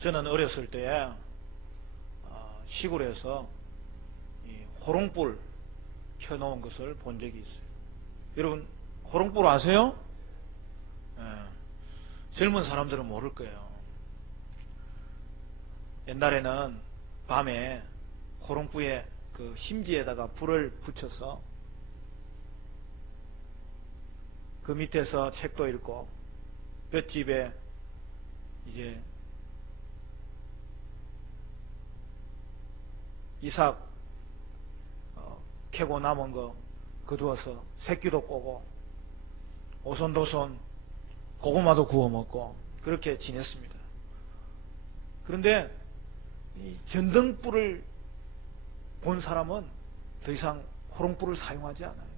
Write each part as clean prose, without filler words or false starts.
저는 어렸을 때 시골에서 이 호롱불 켜놓은 것을 본 적이 있어요. 여러분 호롱불 아세요? 젊은 사람들은 모를 거예요. 옛날에는 밤에 호롱불에 그 심지에다가 불을 붙여서 그 밑에서 책도 읽고 볏집에 이제 이삭 캐고 남은 거 거두어서 새끼도 꼬고 오손도손 고구마도 구워 먹고 그렇게 지냈습니다. 그런데 이 전등불을 본 사람은 더 이상 호롱불을 사용하지 않아요.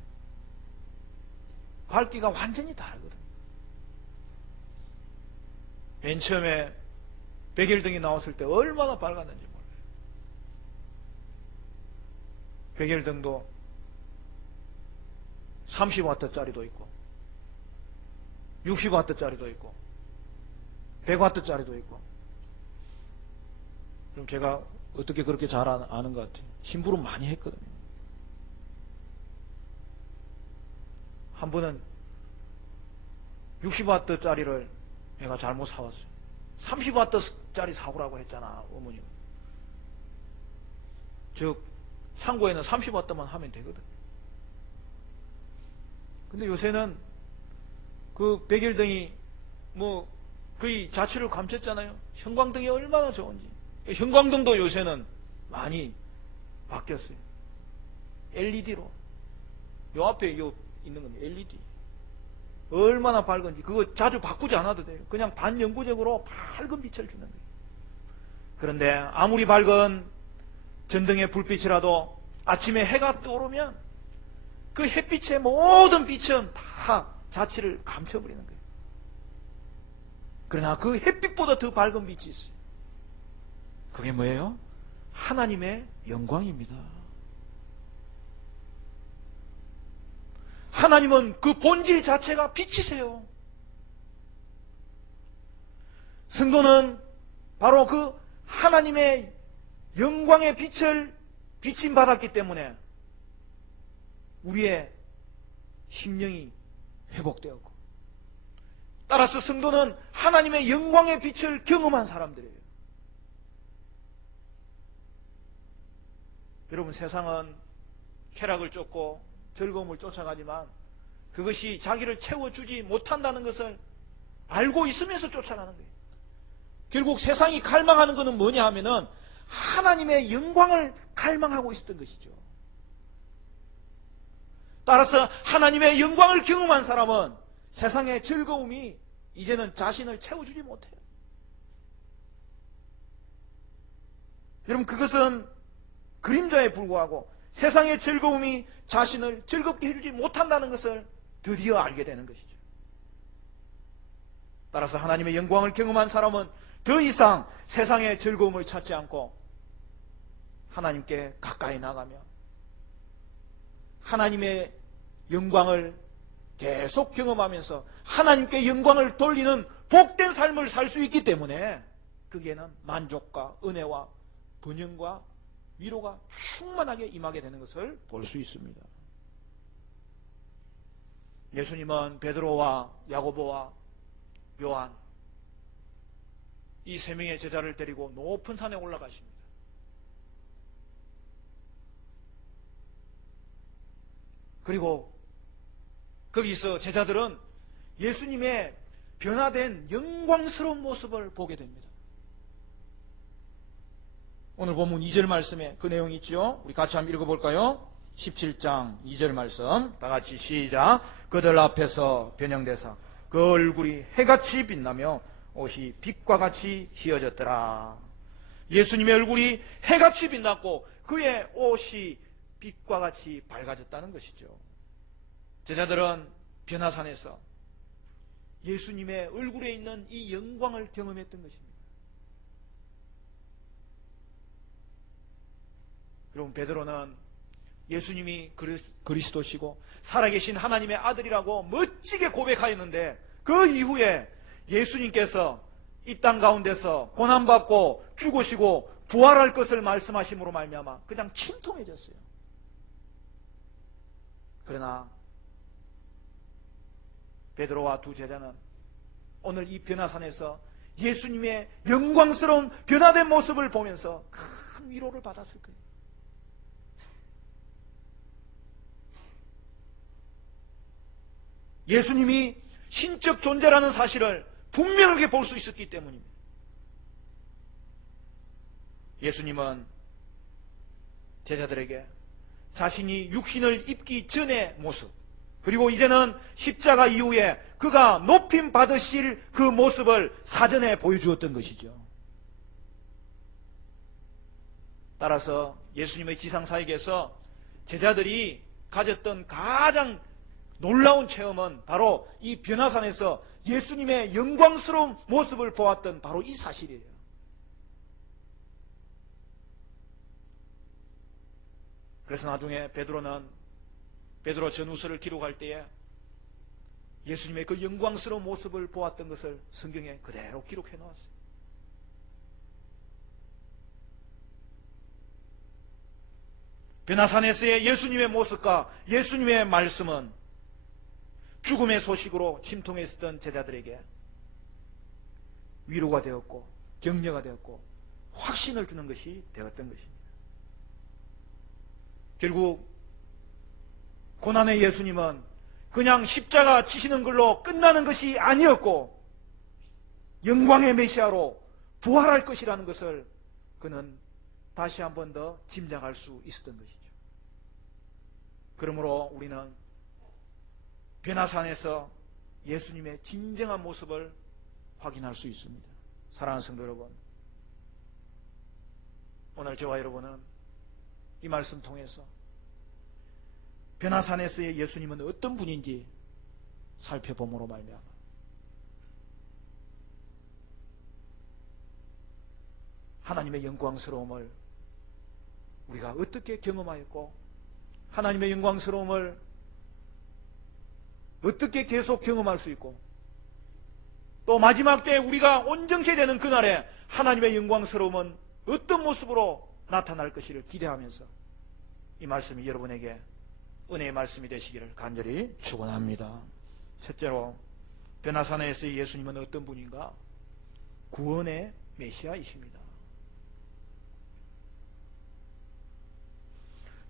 밝기가 완전히 다르거든요. 맨 처음에 백일등이 나왔을 때 얼마나 밝았는지 몰라요. 백일등도 30W짜리도 있고 60W짜리도 있고 100W짜리도 있고. 그럼 제가 어떻게 그렇게 잘 아는 것 같아요? 심부름 많이 했거든요. 한 번은 60W짜리를 내가 잘못 사왔어요. 30W짜리 사오라고 했잖아, 어머님. 즉 상고에는 30W만 하면 되거든. 근데 요새는 그 백일등이 뭐 거의 자취를 감췄잖아요. 형광등이 얼마나 좋은지. 형광등도 요새는 많이 바뀌었어요. LED로. 요 앞에 요 있는 건 LED. 얼마나 밝은지 그거 자주 바꾸지 않아도 돼요. 그냥 반영구적으로 밝은 빛을 주는 거예요. 그런데 아무리 밝은 전등의 불빛이라도 아침에 해가 떠오르면 그 햇빛의 모든 빛은 다 자취를 감춰버리는 거예요. 그러나 그 햇빛보다 더 밝은 빛이 있어요. 그게 뭐예요? 하나님의 영광입니다. 하나님은 그 본질 자체가 빛이세요. 성도는 바로 그 하나님의 영광의 빛을 비침받았기 때문에 우리의 심령이 회복되었고, 따라서 성도는 하나님의 영광의 빛을 경험한 사람들이에요. 여러분, 세상은 쾌락을 쫓고 즐거움을 쫓아가지만 그것이 자기를 채워주지 못한다는 것을 알고 있으면서 쫓아가는 거예요. 결국 세상이 갈망하는 것은 뭐냐 하면은 하나님의 영광을 갈망하고 있었던 것이죠. 따라서 하나님의 영광을 경험한 사람은 세상의 즐거움이 이제는 자신을 채워주지 못해요. 여러분, 그것은 그림자에 불과하고 세상의 즐거움이 자신을 즐겁게 해주지 못한다는 것을 드디어 알게 되는 것이죠. 따라서 하나님의 영광을 경험한 사람은 더 이상 세상의 즐거움을 찾지 않고 하나님께 가까이 나가며 하나님의 영광을 계속 경험하면서 하나님께 영광을 돌리는 복된 삶을 살 수 있기 때문에 거기에는 만족과 은혜와 번영과 위로가 충만하게 임하게 되는 것을 볼 수 있습니다. 예수님은 베드로와 야고보와 요한 이 세 명의 제자를 데리고 높은 산에 올라가십니다. 그리고 거기서 제자들은 예수님의 변화된 영광스러운 모습을 보게 됩니다. 오늘 본문 2절 말씀에 그 내용이 있죠. 우리 같이 한번 읽어볼까요? 17장 2절 말씀 다 같이 시작. 그들 앞에서 변형되사 그 얼굴이 해같이 빛나며 옷이 빛과 같이 휘어졌더라. 예수님의 얼굴이 해같이 빛났고 그의 옷이 빛과 같이 밝아졌다는 것이죠. 제자들은 변화산에서 예수님의 얼굴에 있는 이 영광을 경험했던 것입니다. 여러분, 베드로는 예수님이 그리스도시고 살아계신 하나님의 아들이라고 멋지게 고백하였는데 그 이후에 예수님께서 이 땅 가운데서 고난받고 죽으시고 부활할 것을 말씀하심으로 말미암아 그냥 침통해졌어요. 그러나 베드로와 두 제자는 오늘 이 변화산에서 예수님의 영광스러운 변화된 모습을 보면서 큰 위로를 받았을 거예요. 예수님이 신적 존재라는 사실을 분명하게 볼 수 있었기 때문입니다. 예수님은 제자들에게 자신이 육신을 입기 전의 모습, 그리고 이제는 십자가 이후에 그가 높임 받으실 그 모습을 사전에 보여주었던 것이죠. 따라서 예수님의 지상사역에서 제자들이 가졌던 가장 놀라운 체험은 바로 이 변화산에서 예수님의 영광스러운 모습을 보았던 바로 이 사실이에요. 그래서 나중에 베드로 전후서를 기록할 때에 예수님의 그 영광스러운 모습을 보았던 것을 성경에 그대로 기록해 놓았어요. 변화산에서의 예수님의 모습과 예수님의 말씀은 죽음의 소식으로 침통했었던 제자들에게 위로가 되었고 격려가 되었고 확신을 주는 것이 되었던 것입니다. 결국 고난의 예수님은 그냥 십자가 지시는 걸로 끝나는 것이 아니었고 영광의 메시아로 부활할 것이라는 것을 그는 다시 한 번 더 짐작할 수 있었던 것이죠. 그러므로 우리는 변화산에서 예수님의 진정한 모습을 확인할 수 있습니다. 사랑하는 성도 여러분, 오늘 저와 여러분은 이 말씀 통해서 변화산에서의 예수님은 어떤 분인지 살펴봄으로 말미암아 하나님의 영광스러움을 우리가 어떻게 경험하였고 하나님의 영광스러움을 어떻게 계속 경험할 수 있고 또 마지막 때 우리가 온전케 되는 그날에 하나님의 영광스러움은 어떤 모습으로 나타날 것을 기대하면서 이 말씀이 여러분에게 은혜의 말씀이 되시기를 간절히 축원합니다. 첫째로 변화산에서의 예수님은 어떤 분인가? 구원의 메시아이십니다.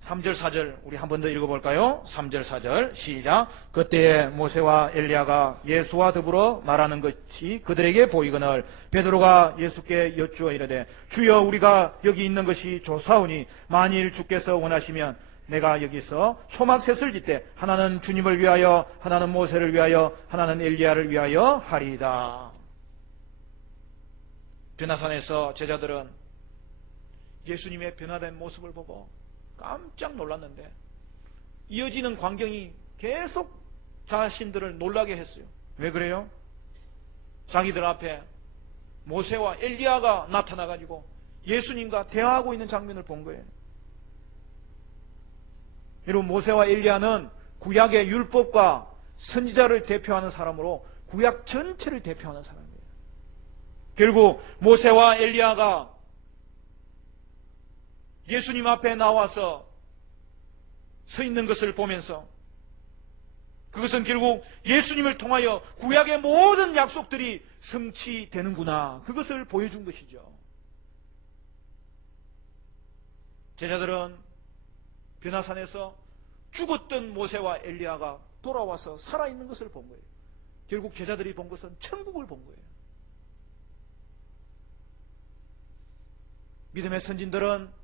3절 4절 우리 한 번 더 읽어볼까요? 3절 4절 시작. 그때에 모세와 엘리야가 예수와 더불어 말하는 것이 그들에게 보이거늘 베드로가 예수께 여쭈어 이르되 주여 우리가 여기 있는 것이 좋사오니 만일 주께서 원하시면 내가 여기서 초막셋을 짓되 하나는 주님을 위하여 하나는 모세를 위하여 하나는 엘리야를 위하여 하리이다. 변화산에서 제자들은 예수님의 변화된 모습을 보고 깜짝 놀랐는데 이어지는 광경이 계속 자신들을 놀라게 했어요. 왜 그래요? 자기들 앞에 모세와 엘리야가 나타나가지고 예수님과 대화하고 있는 장면을 본 거예요. 여러분, 모세와 엘리야는 구약의 율법과 선지자를 대표하는 사람으로 구약 전체를 대표하는 사람이에요. 결국 모세와 엘리야가 예수님 앞에 나와서 서 있는 것을 보면서 그것은 결국 예수님을 통하여 구약의 모든 약속들이 성취되는구나, 그것을 보여준 것이죠. 제자들은 변화산에서 죽었던 모세와 엘리야가 돌아와서 살아있는 것을 본 거예요. 결국 제자들이 본 것은 천국을 본 거예요. 믿음의 선진들은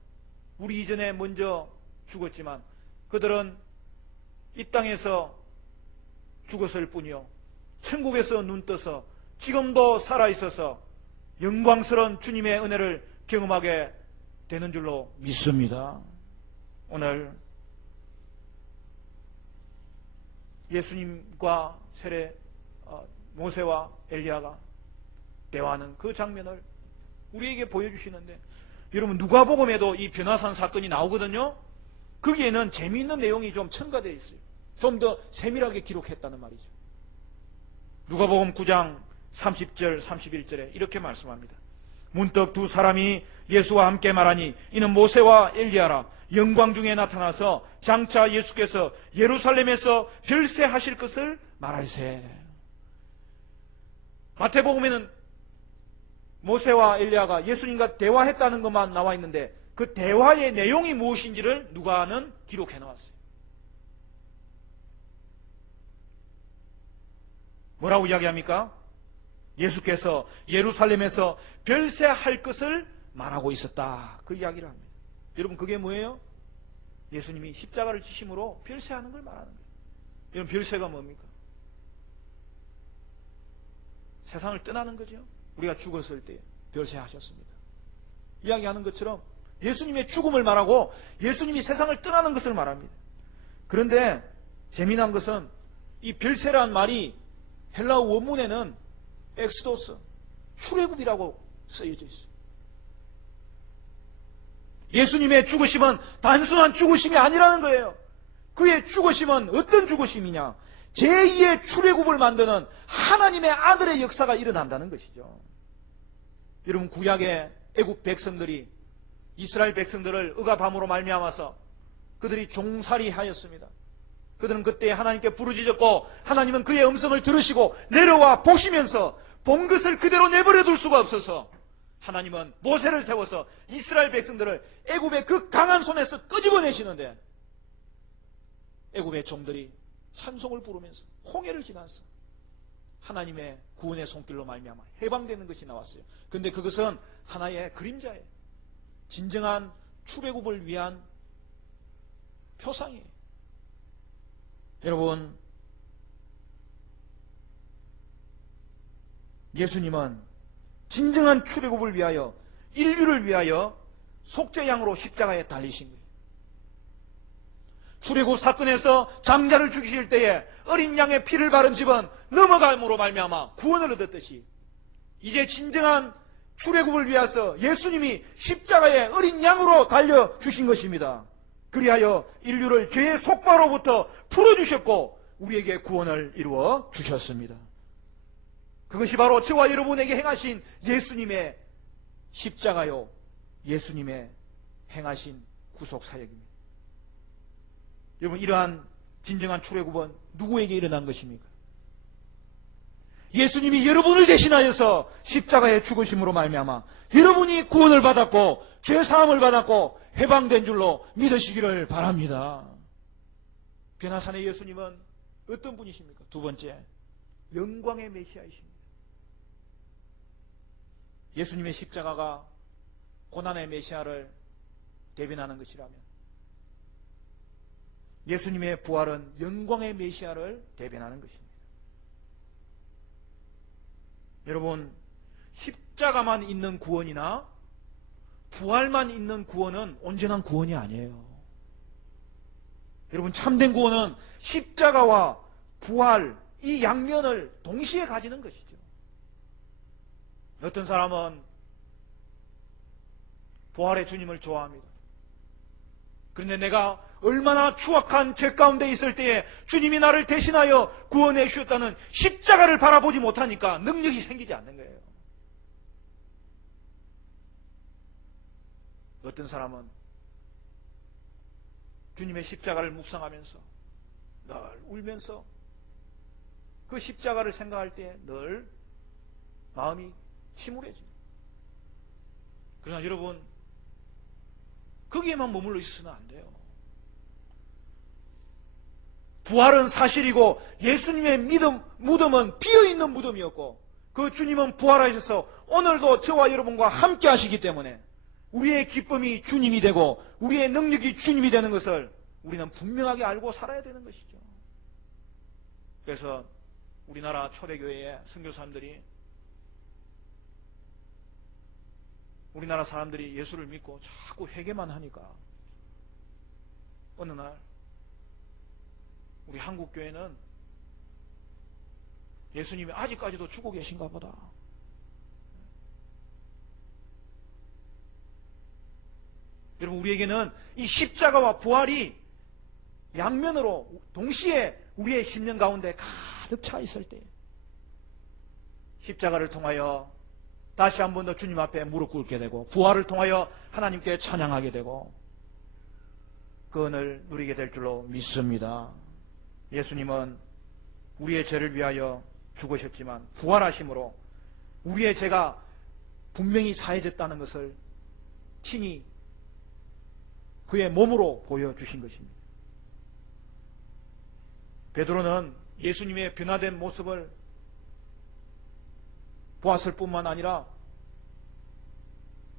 우리 이전에 먼저 죽었지만 그들은 이 땅에서 죽었을 뿐이요 천국에서 눈떠서 지금도 살아있어서 영광스러운 주님의 은혜를 경험하게 되는 줄로 믿습니다. 오늘 예수님과 모세와 엘리야가 대화하는 그 장면을 우리에게 보여주시는데, 여러분 누가복음에도 이 변화산 사건이 나오거든요. 거기에는 재미있는 내용이 좀 첨가되어 있어요. 좀 더 세밀하게 기록했다는 말이죠. 누가복음 9장 30절 31절에 이렇게 말씀합니다. 문득 두 사람이 예수와 함께 말하니 이는 모세와 엘리야라. 영광 중에 나타나서 장차 예수께서 예루살렘에서 별세하실 것을 말할세. 마태복음에는 모세와 엘리야가 예수님과 대화했다는 것만 나와 있는데 그 대화의 내용이 무엇인지를 누가는 기록해 놓았어요. 뭐라고 이야기합니까? 예수께서 예루살렘에서 별세할 것을 말하고 있었다. 그 이야기를 합니다. 여러분, 그게 뭐예요? 예수님이 십자가를 지심으로 별세하는 걸 말하는 거예요. 여러분, 별세가 뭡니까? 세상을 떠나는 거죠. 우리가 죽었을 때 별세하셨습니다. 이야기하는 것처럼 예수님의 죽음을 말하고 예수님이 세상을 떠나는 것을 말합니다. 그런데 재미난 것은 이 별세라는 말이 헬라어 원문에는 엑스도스, 출애굽이라고 쓰여져 있어요. 예수님의 죽으심은 단순한 죽으심이 아니라는 거예요. 그의 죽으심은 어떤 죽으심이냐? 제2의 출애굽을 만드는 하나님의 아들의 역사가 일어난다는 것이죠. 여러분, 구약의 애굽 백성들이 이스라엘 백성들을 억압함으로 말미암아서 그들이 종살이 하였습니다. 그들은 그때 하나님께 부르짖었고 하나님은 그의 음성을 들으시고 내려와 보시면서 본 것을 그대로 내버려 둘 수가 없어서 하나님은 모세를 세워서 이스라엘 백성들을 애굽의 그 강한 손에서 끄집어내시는데 애굽의 종들이 찬송을 부르면서 홍해를 지나서 하나님의 구원의 손길로 말미암아 해방되는 것이 나왔어요. 그런데 그것은 하나의 그림자예요. 진정한 출애굽을 위한 표상이에요. 여러분, 예수님은 진정한 출애굽을 위하여, 인류를 위하여 속죄양으로 십자가에 달리신 거예요. 출애굽 사건에서 장자를 죽이실 때에 어린 양의 피를 바른 집은 넘어감으로 말미암아 구원을 얻었듯이 이제 진정한 출애굽을 위해서 예수님이 십자가에 어린 양으로 달려주신 것입니다. 그리하여 인류를 죄의 속바로부터 풀어주셨고 우리에게 구원을 이루어 주셨습니다. 그것이 바로 저와 여러분에게 행하신 예수님의 십자가요, 예수님의 행하신 구속사역입니다. 여러분, 이러한 진정한 출애굽은 누구에게 일어난 것입니까? 예수님이 여러분을 대신하여서 십자가의 죽으심으로 말미암아 여러분이 구원을 받았고 죄사함을 받았고 해방된 줄로 믿으시기를 바랍니다. 변화산의 예수님은 어떤 분이십니까? 두 번째, 영광의 메시아이십니다. 예수님의 십자가가 고난의 메시아를 대변하는 것이라면 예수님의 부활은 영광의 메시아를 대변하는 것입니다. 여러분, 십자가만 있는 구원이나 부활만 있는 구원은 온전한 구원이 아니에요. 여러분, 참된 구원은 십자가와 부활, 이 양면을 동시에 가지는 것이죠. 어떤 사람은 부활의 주님을 좋아합니다. 그런데 내가 얼마나 추악한 죄 가운데 있을 때에 주님이 나를 대신하여 구원해 주셨다는 십자가를 바라보지 못하니까 능력이 생기지 않는 거예요. 어떤 사람은 주님의 십자가를 묵상하면서 늘 울면서 그 십자가를 생각할 때 늘 마음이 침울해집니다. 그러나 여러분, 거기에만 머물러 있어서는 안 돼요. 부활은 사실이고 예수님의 무덤은 비어있는 무덤이었고 그 주님은 부활하셔서 오늘도 저와 여러분과 함께 하시기 때문에 우리의 기쁨이 주님이 되고 우리의 능력이 주님이 되는 것을 우리는 분명하게 알고 살아야 되는 것이죠. 그래서 우리나라 초대교회의 선교사님들이 우리나라 사람들이 예수를 믿고 자꾸 회개만 하니까 어느 날 우리 한국교회는 예수님이 아직까지도 죽고 계신가 보다. 여러분, 우리에게는 이 십자가와 부활이 양면으로 동시에 우리의 심령 가운데 가득 차 있을 때 십자가를 통하여 다시 한 번 더 주님 앞에 무릎 꿇게 되고 부활을 통하여 하나님께 찬양하게 되고 그 은을 누리게 될 줄로 믿습니다. 예수님은 우리의 죄를 위하여 죽으셨지만 부활하심으로 우리의 죄가 분명히 사해졌다는 것을 친히 그의 몸으로 보여주신 것입니다. 베드로는 예수님의 변화된 모습을 보았을 뿐만 아니라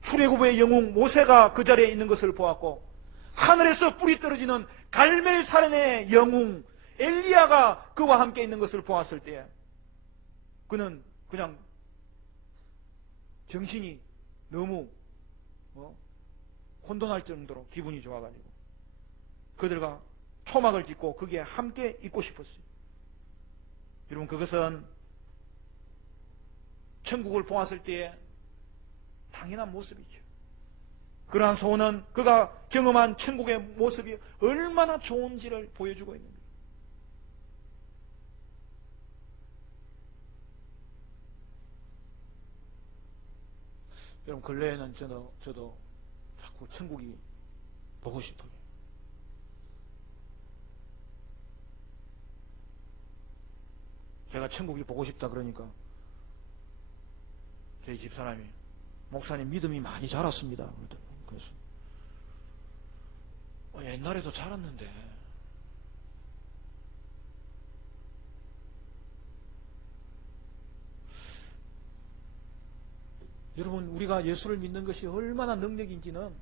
출애굽의 영웅 모세가 그 자리에 있는 것을 보았고 하늘에서 뿔이 떨어지는 갈멜산의 영웅 엘리야가 그와 함께 있는 것을 보았을 때 그는 그냥 정신이 너무 혼돈할 정도로 기분이 좋아가지고 그들과 초막을 짓고 거기에 함께 있고 싶었어요. 여러분, 그것은 천국을 보았을 때의 당연한 모습이죠. 그러한 소원은 그가 경험한 천국의 모습이 얼마나 좋은지를 보여주고 있는 거예요. 여러분, 근래에는 저도 자꾸 천국이 보고 싶어요. 제가 천국이 보고 싶다 그러니까 저희 집사람이 목사님 믿음이 많이 자랐습니다. 그래서 옛날에도 자랐는데 여러분, 우리가 예수를 믿는 것이 얼마나 능력인지는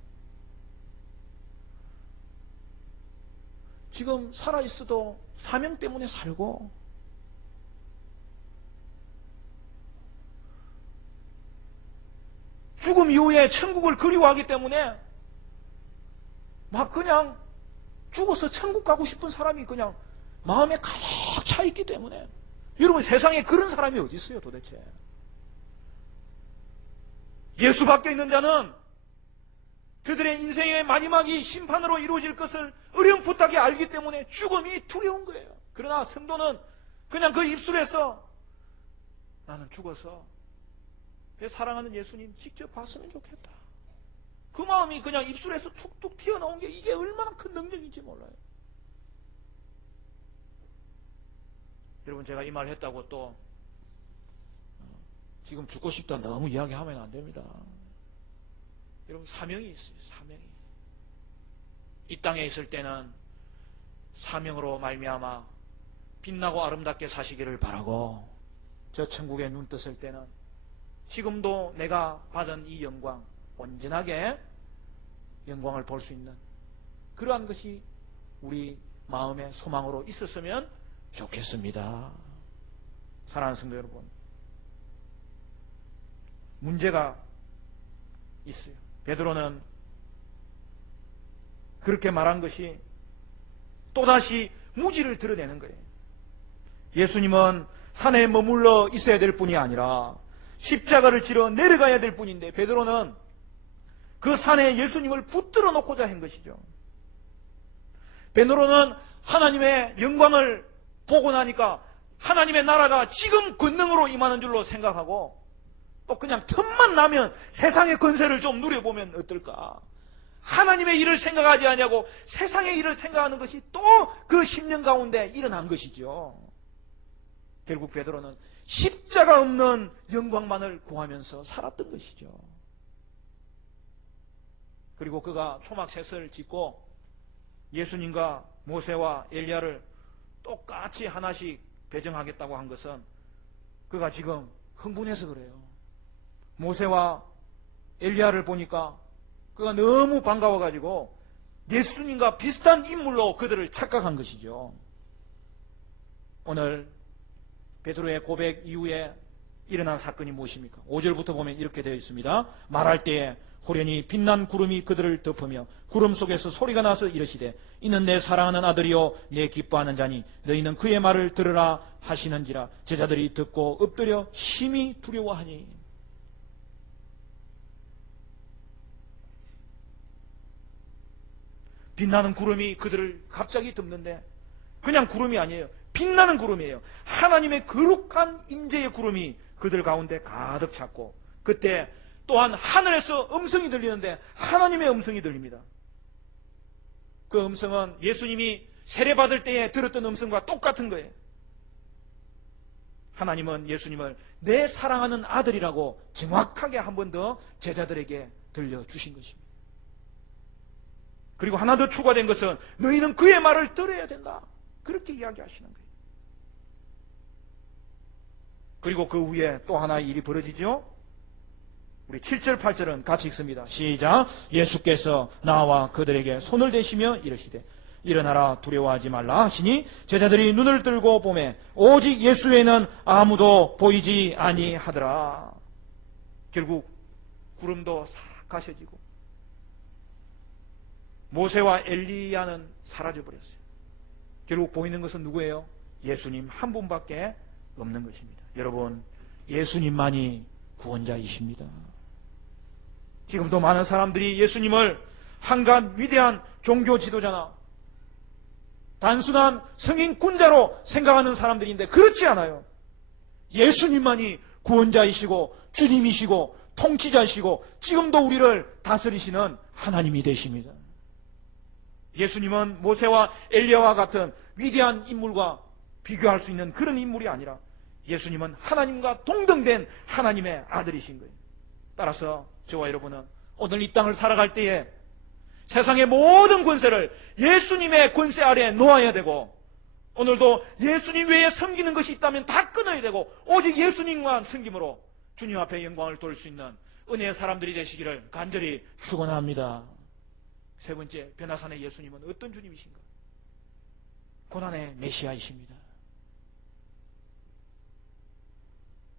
지금 살아있어도 사명 때문에 살고 죽음 이후에 천국을 그리워하기 때문에 막 그냥 죽어서 천국 가고 싶은 사람이 그냥 마음에 가득 차 있기 때문에 여러분, 세상에 그런 사람이 어디 있어요 도대체. 예수 밖에 있는 자는 그들의 인생의 마지막이 심판으로 이루어질 것을 어렴풋하게 알기 때문에 죽음이 두려운 거예요. 그러나 성도는 그냥 그 입술에서 나는 죽어서 내 사랑하는 예수님 직접 봤으면 좋겠다, 그 마음이 그냥 입술에서 툭툭 튀어나온 게 이게 얼마나 큰 능력인지 몰라요. 여러분, 제가 이 말 했다고 또 지금 죽고 싶다 너무 이야기하면 안 됩니다. 여러분, 사명이 있어요. 사명이. 이 땅에 있을 때는 사명으로 말미암아 빛나고 아름답게 사시기를 바라고, 저 천국에 눈 떴을 때는 지금도 내가 받은 이 영광 온전하게 영광을 볼 수 있는 그러한 것이 우리 마음의 소망으로 있었으면 좋겠습니다. 사랑하는 성도 여러분, 문제가 있어요. 베드로는 그렇게 말한 것이 또다시 무지를 드러내는 거예요. 예수님은 산에 머물러 있어야 될 뿐이 아니라 십자가를 지러 내려가야 될 뿐인데 베드로는 그 산에 예수님을 붙들어 놓고자 한 것이죠. 베드로는 하나님의 영광을 보고 나니까 하나님의 나라가 지금 권능으로 임하는 줄로 생각하고 또 그냥 틈만 나면 세상의 권세를 좀 누려보면 어떨까, 하나님의 일을 생각하지 않냐고 세상의 일을 생각하는 것이 또 그 10년 가운데 일어난 것이죠. 결국 베드로는 십자가 없는 영광만을 구하면서 살았던 것이죠. 그리고 그가 초막셋을 짓고 예수님과 모세와 엘리야를 똑같이 하나씩 배정하겠다고 한 것은 그가 지금 흥분해서 그래요. 모세와 엘리야를 보니까 그가 너무 반가워가지고 예수님과 비슷한 인물로 그들을 착각한 것이죠. 오늘 베드로의 고백 이후에 일어난 사건이 무엇입니까? 5절부터 보면 이렇게 되어 있습니다. 말할 때에 호련히 빛난 구름이 그들을 덮으며 구름 속에서 소리가 나서 이르시되 이는 내 사랑하는 아들이요 내 기뻐하는 자니 너희는 그의 말을 들으라 하시는지라. 제자들이 듣고 엎드려 심히 두려워하니. 빛나는 구름이 그들을 갑자기 덮는데 그냥 구름이 아니에요. 빛나는 구름이에요. 하나님의 거룩한 임재의 구름이 그들 가운데 가득 찼고, 그때 또한 하늘에서 음성이 들리는데 하나님의 음성이 들립니다. 그 음성은 예수님이 세례받을 때에 들었던 음성과 똑같은 거예요. 하나님은 예수님을 내 사랑하는 아들이라고 정확하게 한 번 더 제자들에게 들려주신 것입니다. 그리고 하나 더 추가된 것은 너희는 그의 말을 들어야 된다, 그렇게 이야기하시는 거예요. 그리고 그 후에 또 하나의 일이 벌어지죠. 우리 7절 8절은 같이 읽습니다. 시작. 예수께서 나와 그들에게 손을 대시며 이르시되 일어나라, 두려워하지 말라 하시니 제자들이 눈을 들고 보매 오직 예수 외에는 아무도 보이지 아니하더라. 결국 구름도 싹 가셔지고 모세와 엘리야는 사라져버렸어요. 결국 보이는 것은 누구예요? 예수님 한 분밖에 없는 것입니다. 여러분, 예수님만이 구원자이십니다. 지금도 많은 사람들이 예수님을 한간 위대한 종교 지도자나 단순한 성인군자로 생각하는 사람들인데 그렇지 않아요. 예수님만이 구원자이시고 주님이시고 통치자이시고 지금도 우리를 다스리시는 하나님이 되십니다. 예수님은 모세와 엘리야와 같은 위대한 인물과 비교할 수 있는 그런 인물이 아니라 예수님은 하나님과 동등된 하나님의 아들이신 거예요. 따라서 저와 여러분은 오늘 이 땅을 살아갈 때에 세상의 모든 권세를 예수님의 권세 아래에 놓아야 되고, 오늘도 예수님 외에 섬기는 것이 있다면 다 끊어야 되고 오직 예수님만 섬김으로 주님 앞에 영광을 돌릴 수 있는 은혜의 사람들이 되시기를 간절히 축원합니다. 세 번째, 변화산의 예수님은 어떤 주님이신가? 고난의 메시아이십니다.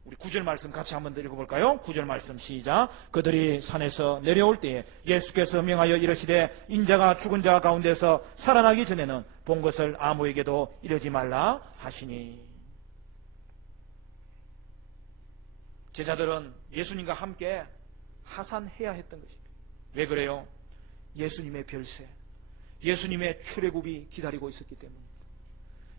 우리 9절 말씀 같이 한번 더 읽어볼까요? 9절 말씀 시작. 그들이 산에서 내려올 때에 예수께서 명하여 이르시되 인자가 죽은 자 가운데서 살아나기 전에는 본 것을 아무에게도 이르지 말라 하시니. 제자들은 예수님과 함께 하산해야 했던 것입니다. 왜 그래요? 예수님의 별세, 예수님의 출애굽이 기다리고 있었기 때문입니다.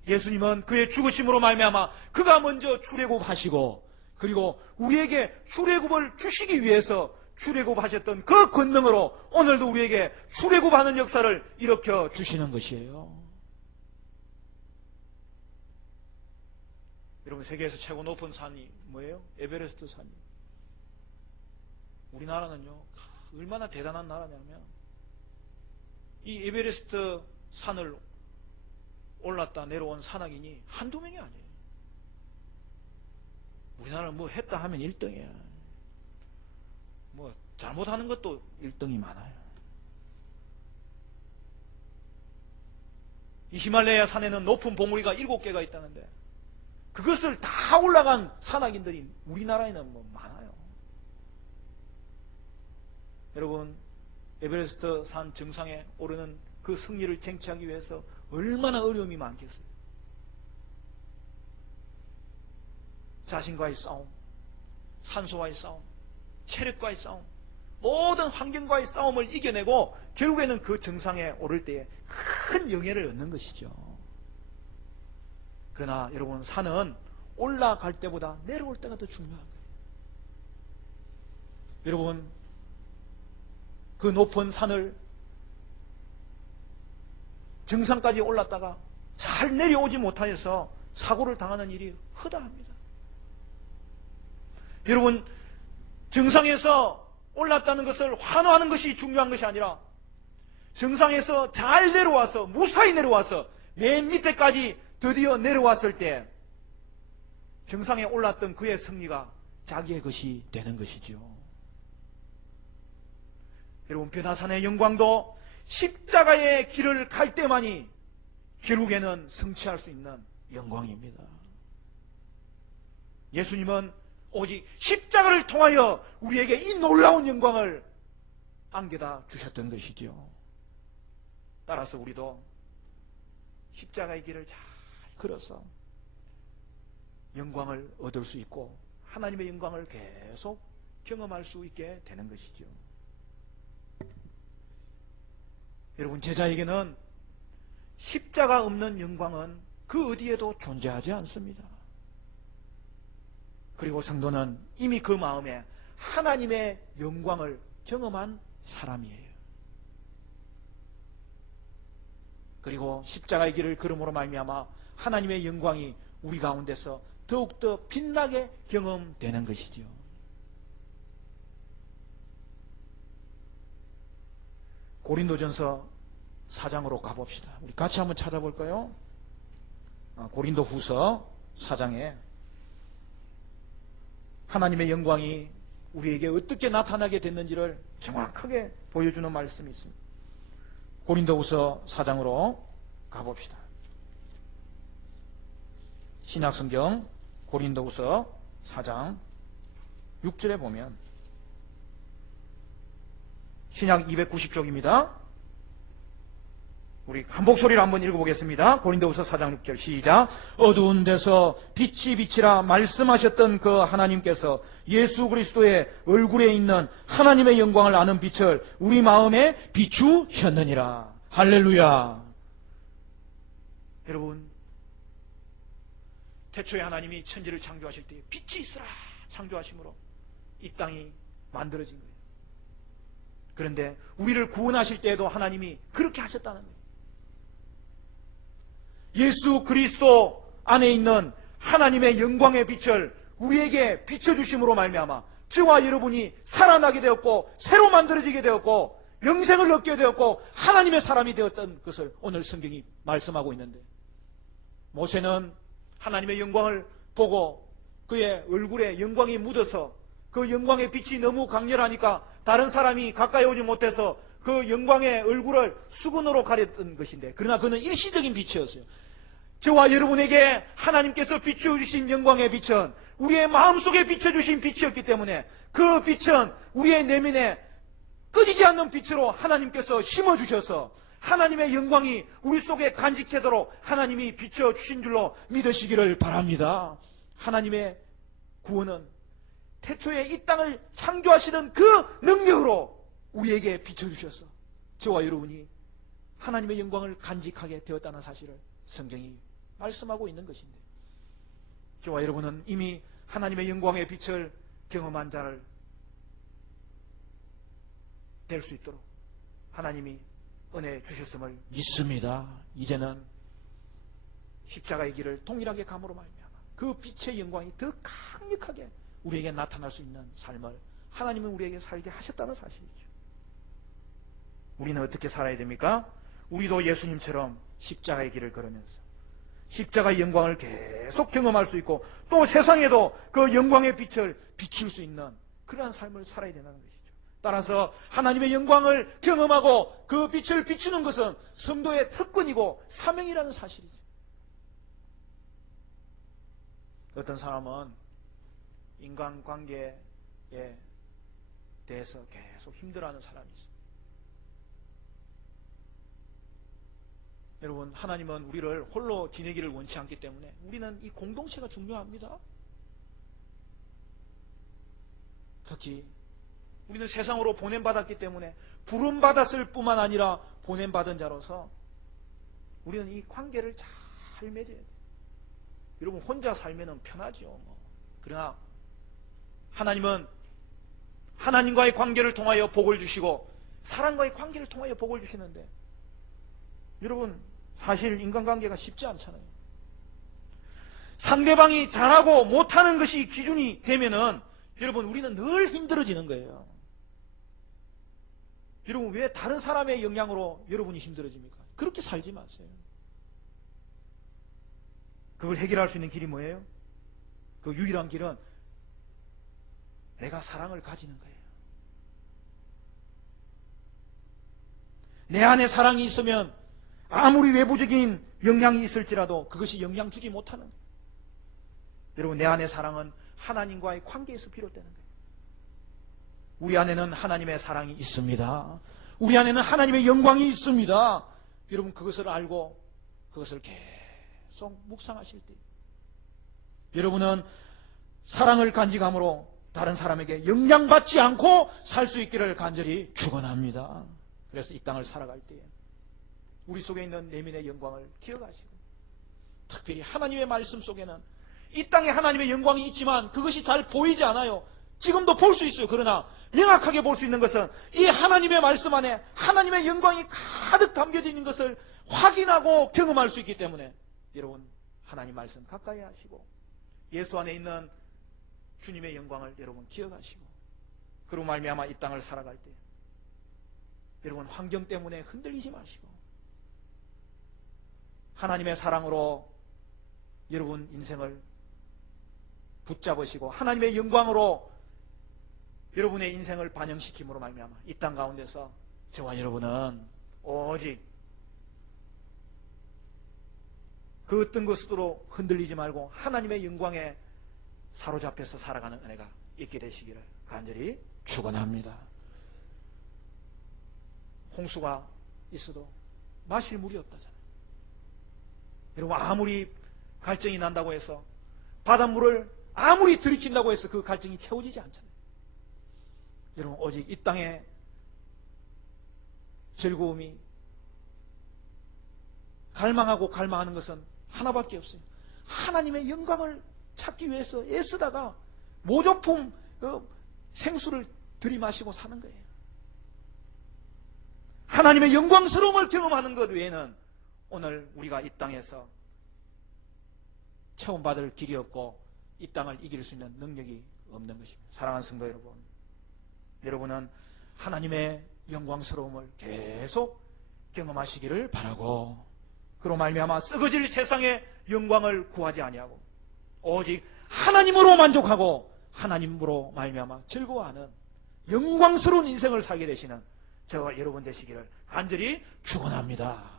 예수님은 그의 죽으심으로 말미암아 그가 먼저 출애굽하시고, 그리고 우리에게 출애굽을 주시기 위해서 출애굽하셨던 그 권능으로 오늘도 우리에게 출애굽하는 역사를 일으켜 주시는 것이에요. 여러분, 세계에서 최고 높은 산이 뭐예요? 에베레스트 산이. 우리나라는요, 얼마나 대단한 나라냐면 이 에베레스트 산을 올랐다 내려온 산악인이 한두 명이 아니에요. 우리나라는 뭐 했다 하면 1등이야. 뭐 잘못하는 것도 1등이 많아요. 이 히말라야 산에는 높은 봉우리가 7개가 있다는데 그것을 다 올라간 산악인들이 우리나라에는 뭐 많아요. 여러분, 에베레스트 산 정상에 오르는 그 승리를 쟁취하기 위해서 얼마나 어려움이 많겠어요. 자신과의 싸움, 산소와의 싸움, 체력과의 싸움, 모든 환경과의 싸움을 이겨내고 결국에는 그 정상에 오를 때에 큰 영예를 얻는 것이죠. 그러나 여러분, 산은 올라갈 때보다 내려올 때가 더 중요한 거예요. 여러분, 그 높은 산을 정상까지 올랐다가 잘 내려오지 못하여서 사고를 당하는 일이 허다합니다. 여러분, 정상에서 올랐다는 것을 환호하는 것이 중요한 것이 아니라 정상에서 잘 내려와서 무사히 내려와서 맨 밑에까지 드디어 내려왔을 때 정상에 올랐던 그의 승리가 자기의 것이 되는 것이죠. 여러분, 변화산의 영광도 십자가의 길을 갈 때만이 결국에는 성취할 수 있는 영광입니다. 예수님은 오직 십자가를 통하여 우리에게 이 놀라운 영광을 안겨다 주셨던 것이죠. 따라서 우리도 십자가의 길을 잘 걸어서 영광을 얻을 수 있고 하나님의 영광을 계속 경험할 수 있게 되는 것이죠. 여러분, 제자에게는 십자가 없는 영광은 그 어디에도 존재하지 않습니다. 그리고 성도는 이미 그 마음에 하나님의 영광을 경험한 사람이에요. 그리고 십자가의 길을 걸음으로 말미암아 하나님의 영광이 우리 가운데서 더욱더 빛나게 경험되는 것이지요. 고린도전서 4장으로 가봅시다. 우리 같이 한번 찾아볼까요? 고린도후서 4장에 하나님의 영광이 우리에게 어떻게 나타나게 됐는지를 정확하게 보여주는 말씀이 있습니다. 고린도후서 4장으로 가봅시다. 신약성경 고린도후서 4장 6절에 보면, 신약 290쪽입니다. 우리 한복소리를 한번 읽어보겠습니다. 고린도후서 4장 6절 시작. 어두운 데서 빛이 비치라 말씀하셨던 그 하나님께서 예수 그리스도의 얼굴에 있는 하나님의 영광을 아는 빛을 우리 마음에 비추셨느니라. 할렐루야. 여러분, 태초에 하나님이 천지를 창조하실 때 빛이 있으라 창조하심으로 이 땅이 만들어진 거예요. 그런데 우리를 구원하실 때에도 하나님이 그렇게 하셨다는 거예요. 예수 그리스도 안에 있는 하나님의 영광의 빛을 우리에게 비춰주심으로 말미암아 저와 여러분이 살아나게 되었고 새로 만들어지게 되었고 영생을 얻게 되었고 하나님의 사람이 되었던 것을 오늘 성경이 말씀하고 있는데, 모세는 하나님의 영광을 보고 그의 얼굴에 영광이 묻어서 그 영광의 빛이 너무 강렬하니까 다른 사람이 가까이 오지 못해서 그 영광의 얼굴을 수건으로 가렸던 것인데, 그러나 그는 일시적인 빛이었어요. 저와 여러분에게 하나님께서 비춰주신 영광의 빛은 우리의 마음속에 비춰주신 빛이었기 때문에 그 빛은 우리의 내면에 꺼지지 않는 빛으로 하나님께서 심어주셔서 하나님의 영광이 우리 속에 간직되도록 하나님이 비춰주신 줄로 믿으시기를 바랍니다. 하나님의 구원은 태초에 이 땅을 창조하시던 그 능력으로 우리에게 비춰주셔서 저와 여러분이 하나님의 영광을 간직하게 되었다는 사실을 성경이 말씀하고 있는 것인데, 저와 여러분은 이미 하나님의 영광의 빛을 경험한 자를 될 수 있도록 하나님이 은혜 주셨음을 믿습니다. 이제는 십자가의 길을 동일하게 감으로 말미암아 그 빛의 영광이 더 강력하게 우리에게 나타날 수 있는 삶을 하나님은 우리에게 살게 하셨다는 사실이죠. 우리는 어떻게 살아야 됩니까? 우리도 예수님처럼 십자가의 길을 걸으면서 십자가의 영광을 계속 경험할 수 있고 또 세상에도 그 영광의 빛을 비출 수 있는 그러한 삶을 살아야 된다는 것이죠. 따라서 하나님의 영광을 경험하고 그 빛을 비추는 것은 성도의 특권이고 사명이라는 사실이죠. 어떤 사람은 인간관계에 대해서 계속 힘들어하는 사람이 있어요. 여러분, 하나님은 우리를 홀로 지내기를 원치 않기 때문에 우리는 이 공동체가 중요합니다. 특히 우리는 세상으로 보냄받았기 때문에 부름받았을 뿐만 아니라 보냄받은 자로서 우리는 이 관계를 잘 맺어야 돼요. 여러분, 혼자 살면 편하죠. 그러나 하나님은 하나님과의 관계를 통하여 복을 주시고 사람과의 관계를 통하여 복을 주시는데, 여러분, 사실 인간관계가 쉽지 않잖아요. 상대방이 잘하고 못하는 것이 기준이 되면은 여러분, 우리는 늘 힘들어지는 거예요. 여러분, 왜 다른 사람의 영향으로 여러분이 힘들어집니까? 그렇게 살지 마세요. 그걸 해결할 수 있는 길이 뭐예요? 그 유일한 길은 내가 사랑을 가지는 거예요. 내 안에 사랑이 있으면 아무리 외부적인 영향이 있을지라도 그것이 영향 주지 못하는 거예요. 여러분, 내 안의 사랑은 하나님과의 관계에서 비롯되는 거예요. 우리 안에는 하나님의 사랑이 있습니다. 우리 안에는 하나님의 영광이 있습니다. 여러분, 그것을 알고 그것을 계속 묵상하실 때 여러분은 사랑을 간직함으로 다른 사람에게 영향받지 않고 살 수 있기를 간절히 축원합니다. 그래서 이 땅을 살아갈 때에 우리 속에 있는 내면의 영광을 기억하시고, 특별히 하나님의 말씀 속에는 이 땅에 하나님의 영광이 있지만 그것이 잘 보이지 않아요. 지금도 볼 수 있어요. 그러나 명확하게 볼 수 있는 것은 이 하나님의 말씀 안에 하나님의 영광이 가득 담겨져 있는 것을 확인하고 경험할 수 있기 때문에 여러분, 하나님 말씀 가까이 하시고 예수 안에 있는 주님의 영광을 여러분 기억하시고, 그리고 말미암아 이 땅을 살아갈 때 여러분 환경 때문에 흔들리지 마시고 하나님의 사랑으로 여러분 인생을 붙잡으시고 하나님의 영광으로 여러분의 인생을 반영시킴으로 말미암아 이 땅 가운데서 저와 여러분은 오직 그 어떤 것으로 흔들리지 말고 하나님의 영광에 사로잡혀서 살아가는 은혜가 있게 되시기를 간절히 축원합니다. 홍수가 있어도 마실 물이 없다잖아요. 여러분, 아무리 갈증이 난다고 해서 바닷물을 아무리 들이킨다고 해서 그 갈증이 채워지지 않잖아요. 여러분, 오직 이 땅의 즐거움이 갈망하는 것은 하나밖에 없어요. 하나님의 영광을 찾기 위해서 애쓰다가 모조품 생수를 들이마시고 사는 거예요. 하나님의 영광스러움을 경험하는 것 외에는 오늘 우리가 이 땅에서 체험받을 길이 없고 이 땅을 이길 수 있는 능력이 없는 것입니다. 사랑하는 성도 여러분, 여러분은 하나님의 영광스러움을 계속 경험하시기를 바라고, 그로 말미암아 썩어질 세상의 영광을 구하지 아니하고 오직 하나님으로 만족하고 하나님으로 말미암아 즐거워하는 영광스러운 인생을 살게 되시는 저와 여러분 되시기를 간절히 축원합니다.